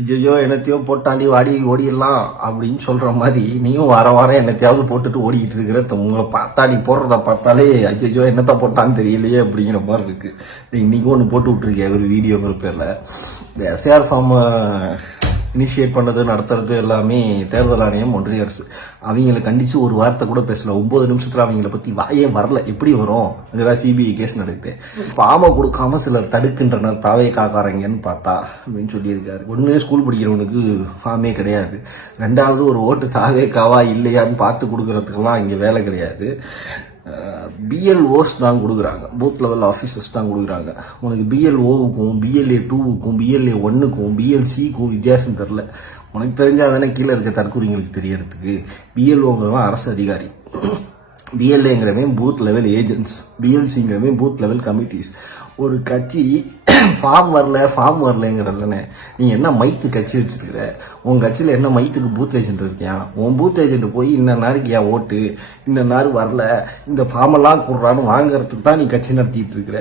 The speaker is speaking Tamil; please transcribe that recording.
ஐயோ என்னத்தையோ போட்டாண்டி வாடி ஓடிடலாம் அப்படின்னு சொல்ற மாதிரி நீயும் வார வாரம் என்னத்தையாவது போட்டுட்டு ஓடிக்கிட்டு இருக்கிற உங்களை பார்த்தா நீ போடுறத பார்த்தாலே ஐயோ என்னத்த போட்டான்னு தெரியலையே அப்படிங்கிற மாதிரி இருக்கு. இன்னைக்கும் ஒன்று போட்டு விட்டுருக்கேன் ஒரு வீடியோங்கிற பேர்ல. இந்த எஸ்ஆர் ஃபார்ம் இனிஷியேட் பண்ணது நடத்துறது எல்லாமே தேர்தல் ஆணையம், ஒன்றிய அரசு. அவங்களை கண்டிச்சு ஒரு வார்த்தை கூட பேசல. 9 நிமிஷத்துல அவங்கள பத்தி வாயே வரல. எப்படி வரும்? இதெல்லாம் சிபிஐ கேஸ் நடக்குது. பாம கொடுக்காம சிலர் தடுக்கின்றனர் தாவே காக்காரங்கன்னு பார்த்தா அப்படின்னு சொல்லியிருக்காரு. ஒண்ணு ஸ்கூல் படிக்கிறவனுக்கு ஃபார்மே கிடையாது, ரெண்டாவது ஒரு ஓட்டு தாவே காவா இல்லையான்னு பார்த்து கொடுக்கறதுக்கெல்லாம் இங்க வேலை கிடையாது. BLOs தான் கொடுக்குறாங்க, பூத் லெவல் ஆஃபீஸர்ஸ் தான் கொடுக்குறாங்க. உனக்கு BLOவுக்கும் BLA 2க்கும் BLA 1க்கும் BLCக்கும் வித்தியாசம் தெரியல. உனக்கு தெரிஞ்சாதானே கீழே இருக்க தற்கொலைங்களுக்கு தெரியறதுக்கு. BLOங்கிறவன் அரசு அதிகாரி, BLAங்கிறவன் பூத் லெவல் ஏஜென்ட்ஸ், BLCங்கிறவன் பூத் லெவல் கமிட்டிஸ். ஒரு கட்சி ஃபார்ம் வரலங்கிறதுலனே நீ என்ன மைத்து கட்சி வச்சிருக்கிற? உன் கட்சியில என்ன மைத்துக்கு பூத் ஏஜென்ட் இருக்கியா? உன் பூத் ஏஜென்ட் போய் இந்த நாருக்கு ஏன் ஓட்டு, இந்த நாரு வரல, இந்த ஃபார்ம் எல்லாம் கொடுறான்னு வாங்குறதுக்கு தான் நீ கட்சி நடத்திட்டு இருக்கிற.